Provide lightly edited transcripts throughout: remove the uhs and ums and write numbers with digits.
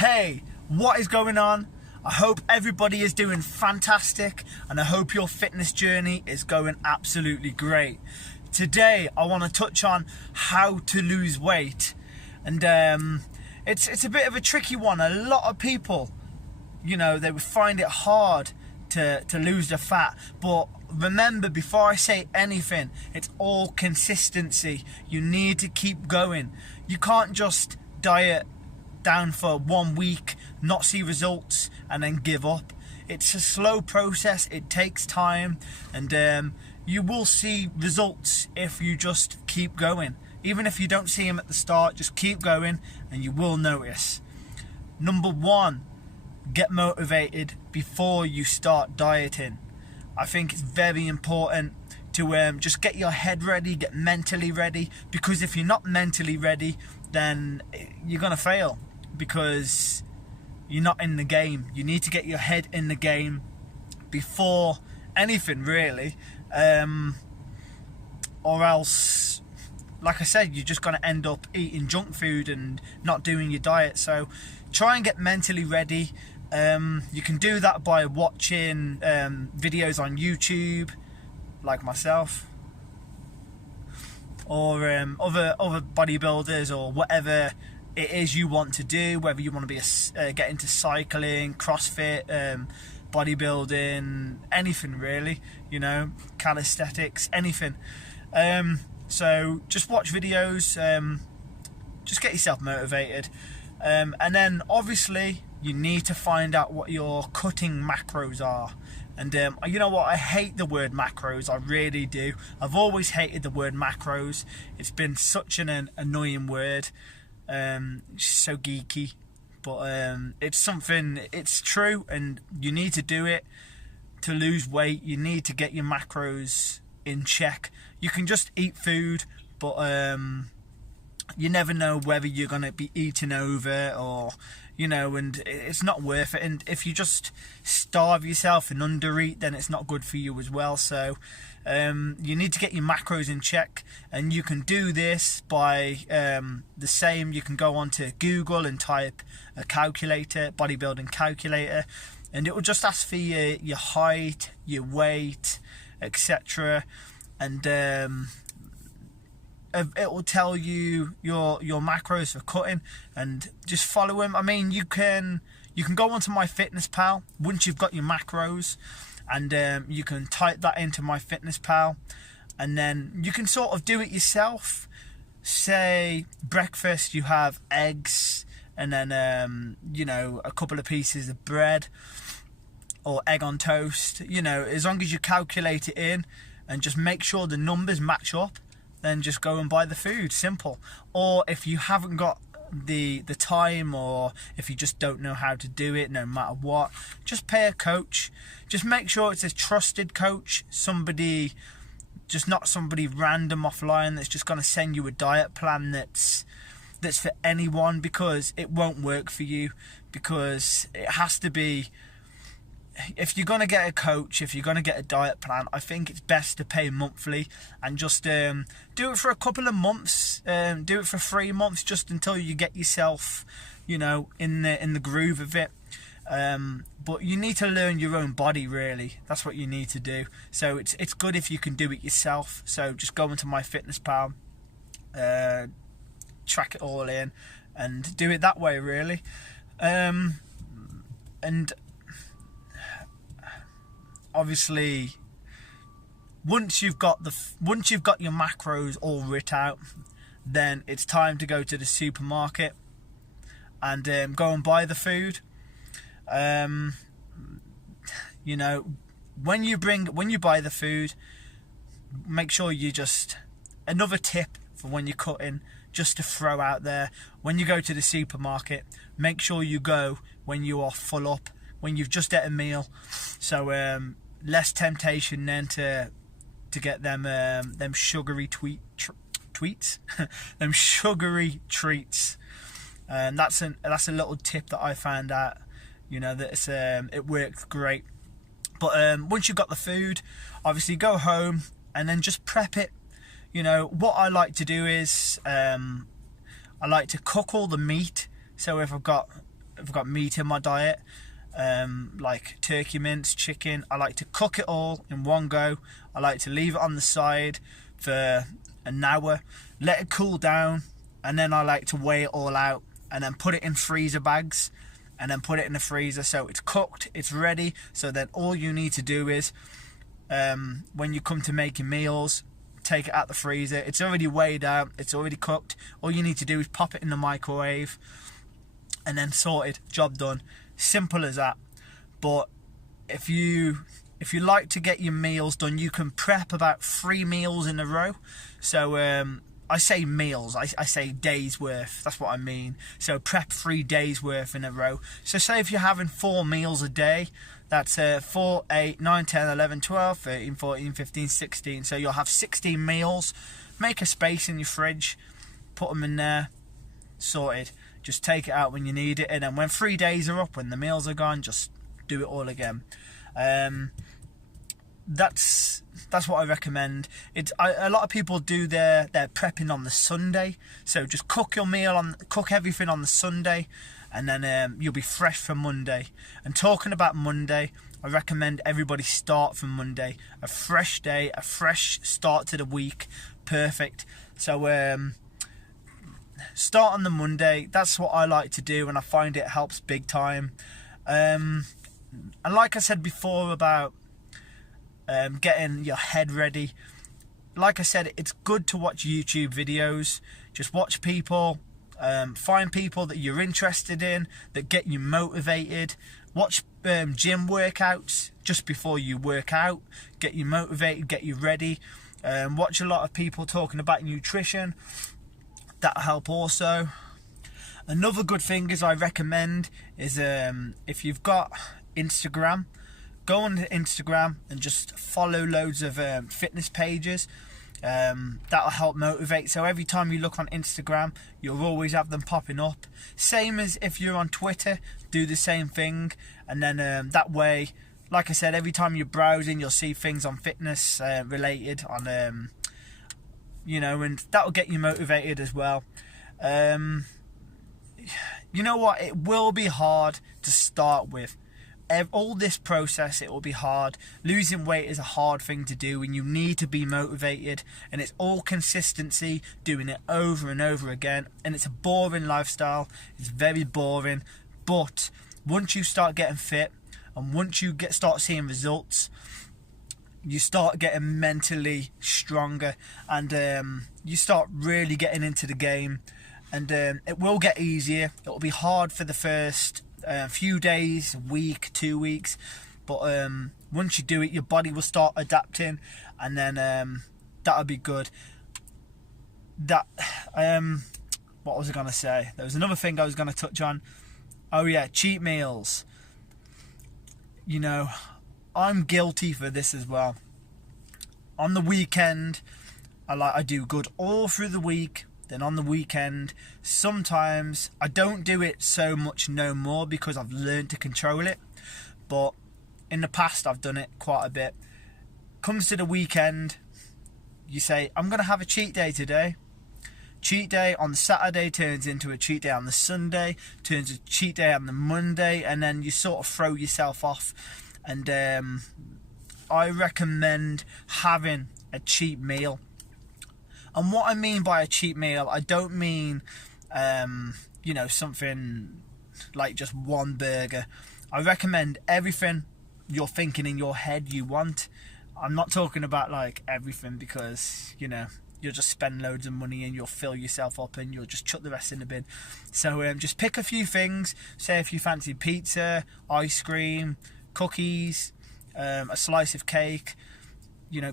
Hey, what is going on? I hope everybody is doing fantastic, and I hope your fitness journey is going absolutely great. Today I want to touch on how to lose weight, and it's a bit of a tricky one. A lot of people, they would find it hard to lose the fat, but remember, before I say anything, it's all consistency. You need to keep going. You can't just diet down for 1 week, not see results, and then give up. It's a slow process. It takes time, and you will see results if you just keep going. Even if you don't see them at the start, just keep going and you will notice. Number one, get motivated before you start dieting. I think it's very important to just get your head ready, get mentally ready, because if you're not mentally ready, then you're gonna fail, because you're not in the game. You need to get your head in the game before anything, really, or else, like I said, you're just going to end up eating junk food and not doing your diet. So try and get mentally ready. You can do that by watching videos on YouTube, like myself, or other bodybuilders, or whatever it is you want to do, whether you want to be get into cycling, CrossFit, bodybuilding, anything really, calisthenics, anything. So just watch videos, just get yourself motivated, and then obviously you need to find out what your cutting macros are. And you know what, I hate the word macros, I really do. I've always hated the word macros. It's been such an annoying word. It's so geeky, but it's true, and you need to do it to lose weight. You need to get your macros in check. You can just eat food, but you never know whether you're going to be eating over, or and it's not worth it. And if you just starve yourself and undereat, then it's not good for you as well. So you need to get your macros in check, and you can do this by you can go onto Google and type a calculator, bodybuilding calculator, and it will just ask for your height, your weight, etc., and it will tell you your macros for cutting, and just follow them. I mean, you can go onto MyFitnessPal once you've got your macros, and you can type that into MyFitnessPal, and then you can sort of do it yourself. Say breakfast, you have eggs, and then a couple of pieces of bread, or egg on toast. As long as you calculate it in and just make sure the numbers match up, then just go and buy the food. Simple. Or if you haven't got the time, or if you just don't know how to do it, no matter what, just pay a coach. Just make sure it's a trusted coach, somebody, just not somebody random offline that's just going to send you a diet plan that's for anyone, because it won't work for you. Because it has to be, if you're going to get a coach, if you're going to get a diet plan, I think it's best to pay monthly, and just do it for a couple of months, do it for 3 months, just until you get yourself, in the groove of it. But you need to learn your own body, really. That's what you need to do. So it's good if you can do it yourself. So just go into MyFitnessPal, track it all in, and do it that way, really. And obviously, once you've got your macros all writ out, then it's time to go to the supermarket and go and buy the food. When you buy the food, make sure you just, another tip for when you're cutting, just to throw out there, when you go to the supermarket, make sure you go when you are full up, when you've just ate a meal. So less temptation then to get them sugary tweets, them sugary treats. And that's a little tip that I found out. That it works great. But once you've got the food, obviously go home and then just prep it. What I like to do is I like to cook all the meat. So if I've got I've got meat in my diet, like turkey mince, chicken. I like to cook it all in one go. I like to leave it on the side for an hour, let it cool down, and then I like to weigh it all out and then put it in freezer bags and then put it in the freezer so it's cooked, it's ready. So then all you need to do is, when you come to making meals, take it out the freezer. It's already weighed out, it's already cooked. All you need to do is pop it in the microwave and then sorted, job done. Simple as that. But if you like to get your meals done, you can prep about 3 meals in a row. So I say meals, I say days worth, that's what I mean. So prep 3 days worth in a row. So say if you're having 4 meals a day, that's 4, 8, 9, 10, 11, 12, 13, 14, 15, 16. So you'll have 16 meals. Make a space in your fridge, put them in there, sorted. Just take it out when you need it, and then when 3 days are up, when the meals are gone, just do it all again. That's what I recommend. A lot of people do their prepping on the Sunday, so just cook everything on the Sunday, and then you'll be fresh for Monday. And talking about Monday, I recommend everybody start from Monday. A fresh day, a fresh start to the week, perfect. So start on the Monday. That's what I like to do, and I find it helps big time. And like I said before about getting your head ready, like I said, it's good to watch YouTube videos. Just watch people, find people that you're interested in, that get you motivated. Watch gym workouts just before you work out, get you motivated, get you ready. Watch a lot of people talking about nutrition. That'll help also. Another good thing is I recommend is if you've got Instagram, go on to Instagram and just follow loads of fitness pages. That'll help motivate. So every time you look on Instagram, you'll always have them popping up. Same as if you're on Twitter, do the same thing. And then that way, like I said, every time you're browsing, you'll see things on fitness related on and that'll get you motivated as well. You know what, it will be hard to start with. All this process, it will be hard. Losing weight is a hard thing to do, and you need to be motivated, and it's all consistency, doing it over and over again. And it's a boring lifestyle, it's very boring. But once you start getting fit, and once you start seeing results, you start getting mentally stronger, and you start really getting into the game, and it will get easier. It will be hard for the first few days, a week, 2 weeks, but once you do it, your body will start adapting, and then that'll be good. What was I gonna say? There was another thing I was gonna touch on. Oh yeah, cheat meals. I'm guilty for this as well. On the weekend, I do good all through the week. Then on the weekend, sometimes I don't do it so much no more because I've learned to control it. But in the past, I've done it quite a bit. Comes to the weekend, you say, I'm going to have a cheat day today. Cheat day on the Saturday turns into a cheat day on the Sunday, turns a cheat day on the Monday, and then you sort of throw yourself off. And I recommend having a cheat meal. And what I mean by a cheat meal, I don't mean, something like just one burger. I recommend everything you're thinking in your head you want. I'm not talking about like everything because, you'll just spend loads of money and you'll fill yourself up and you'll just chuck the rest in the bin. So just pick a few things. Say if you fancy pizza, ice cream, cookies, a slice of cake,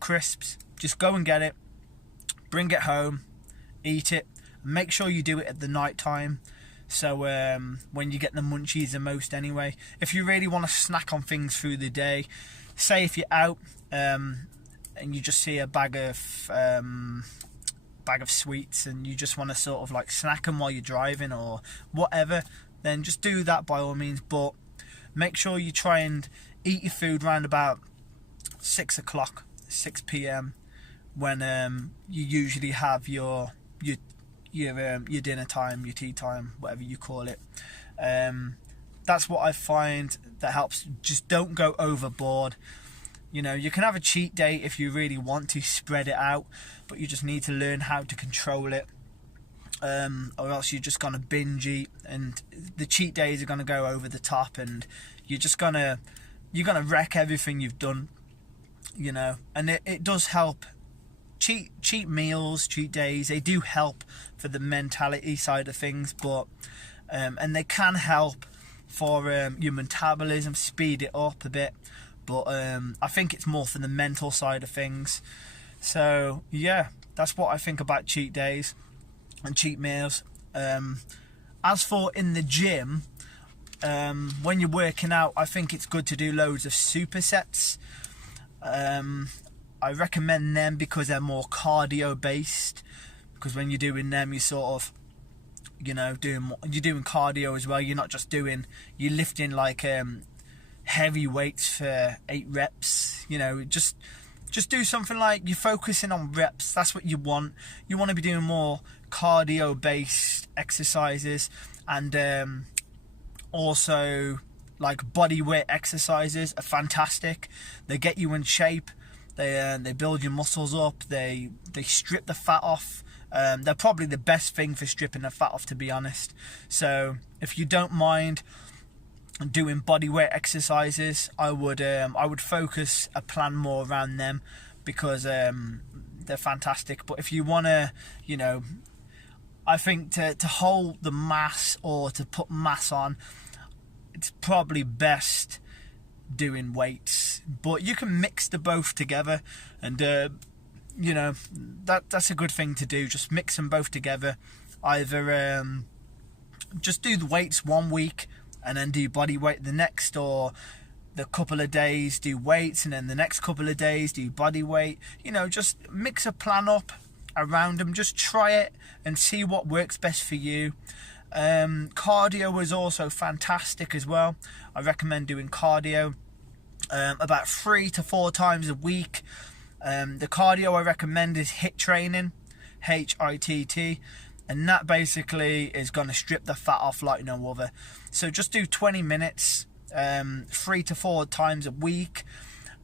crisps. Just go and get it. Bring it home, eat it. Make sure you do it at the night time, so when you get the munchies the most anyway. If you really want to snack on things through the day, say if you're out and you just see a bag of sweets and you just want to sort of like snack them while you're driving or whatever, then just do that by all means. But make sure you try and eat your food around about 6 p.m. when you usually have your dinner time, your tea time, whatever you call it. that's what I find that helps. Just don't go overboard. You know, you can have a cheat day if you really want to spread it out, but you just need to learn how to control it, or else you're just gonna binge eat, and the cheat days are gonna go over the top, and you're gonna wreck everything you've done. You know, and it does help. Cheat meals, cheat days, they do help for the mentality side of things, but and they can help for your metabolism, speed it up a bit, but I think it's more for the mental side of things. So yeah, that's what I think about cheat days and cheat meals. As for in the gym, when you're working out, I think it's good to do loads of supersets. I recommend them because they're more cardio based, because when you're doing them, you sort of, you know, you're doing cardio as well. You're not just you're lifting like heavy weights for 8 reps. You know, just do something like you're focusing on reps. That's what you want. You want to be doing more cardio based exercises, and also like body weight exercises are fantastic. They get you in shape. They build your muscles up. They strip the fat off. They're probably the best thing for stripping the fat off, to be honest. So if you don't mind doing body weight exercises, I would focus a plan more around them, because they're fantastic. But if you want to, you know, I think to hold the mass or to put mass on, it's probably best doing weights, but you can mix the both together, and you know, that's a good thing to do. Just mix them both together. Either just do the weights one week and then do body weight the next, or the couple of days do weights and then the next couple of days do body weight. You know, just mix a plan up around them. Just try it and see what works best for you. Cardio is also fantastic as well. I recommend doing cardio about 3 to 4 times a week. The cardio I recommend is HIIT training, HIIT, and that basically is going to strip the fat off like no other. So just do 20 minutes 3 to 4 times a week,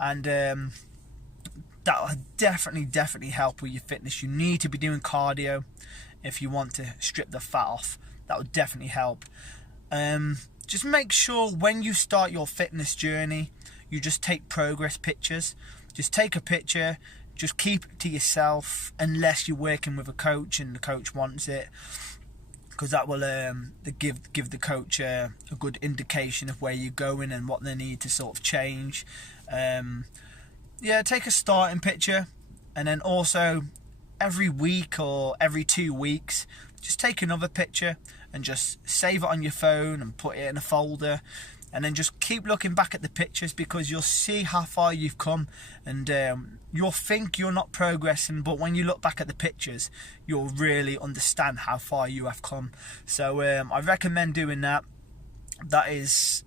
and that will definitely help with your fitness. You need to be doing cardio if you want to strip the fat off. That would definitely help. Just make sure when you start your fitness journey, you just take progress pictures. Just take a picture, just keep it to yourself, unless you're working with a coach and the coach wants it, because that will give the coach a good indication of where you're going and what they need to sort of change. Yeah, take a starting picture, and then also every week or every 2 weeks, just take another picture and just save it on your phone and put it in a folder, and then just keep looking back at the pictures, because you'll see how far you've come, and you'll think you're not progressing, but when you look back at the pictures, you'll really understand how far you have come. So I recommend doing that. That is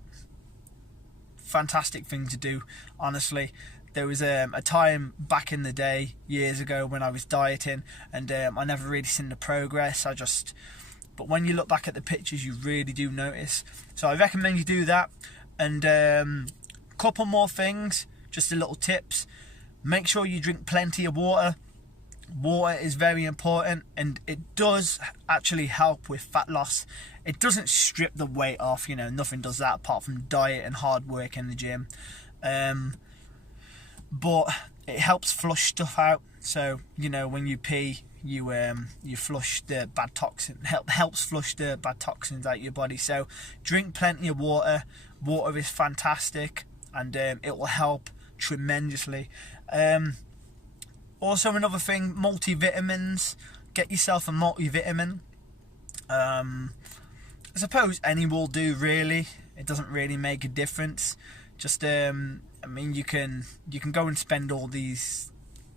fantastic thing to do, honestly. There was a time back in the day, years ago, when I was dieting, and I never really seen the progress. But when you look back at the pictures, you really do notice. So I recommend you do that. And couple more things, just a little tips. Make sure you drink plenty of water. Water is very important, and it does actually help with fat loss. It doesn't strip the weight off, you know, nothing does that apart from diet and hard work in the gym. But it helps flush stuff out. So, you know, when you pee, you flush the bad toxin, helps flush the bad toxins out of your body. So drink plenty of water. Water is fantastic, and it will help tremendously. Also, another thing, multivitamins. Get yourself a multivitamin. I suppose any will do, really. It doesn't really make a difference. Just I mean, you can go and spend all these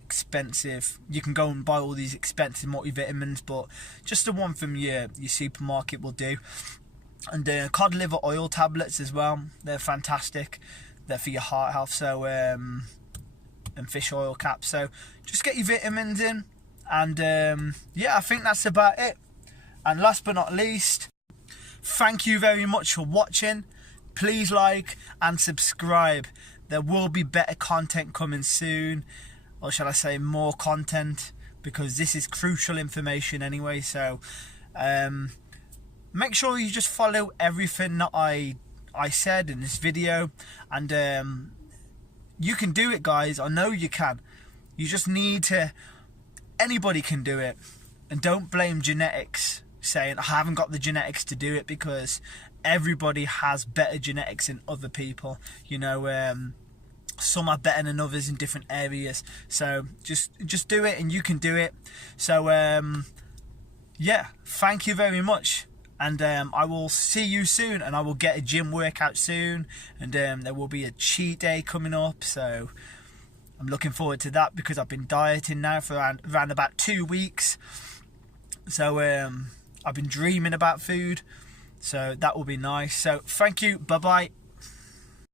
expensive, you can go and buy all these expensive multivitamins, but just the one from your supermarket will do. And cod liver oil tablets as well, they're fantastic. They're for your heart health. So and fish oil caps. So just get your vitamins in, and yeah, I think that's about it. And last but not least, thank you very much for watching. please like and subscribe. There will be better content coming soon, or shall I say more content, because this is crucial information anyway. So make sure you just follow everything that I said in this video, and you can do it, guys. I know you can. You just need to, anybody can do it. And don't blame genetics, saying I haven't got the genetics to do it, because everybody has better genetics than other people. You know, some are better than others in different areas. So just do it, and you can do it. So yeah, thank you very much. And I will see you soon, and I will get a gym workout soon, and there will be a cheat day coming up, so I'm looking forward to that, because I've been dieting now for around about 2 weeks. So I've been dreaming about food, so that will be nice. So thank you, bye bye.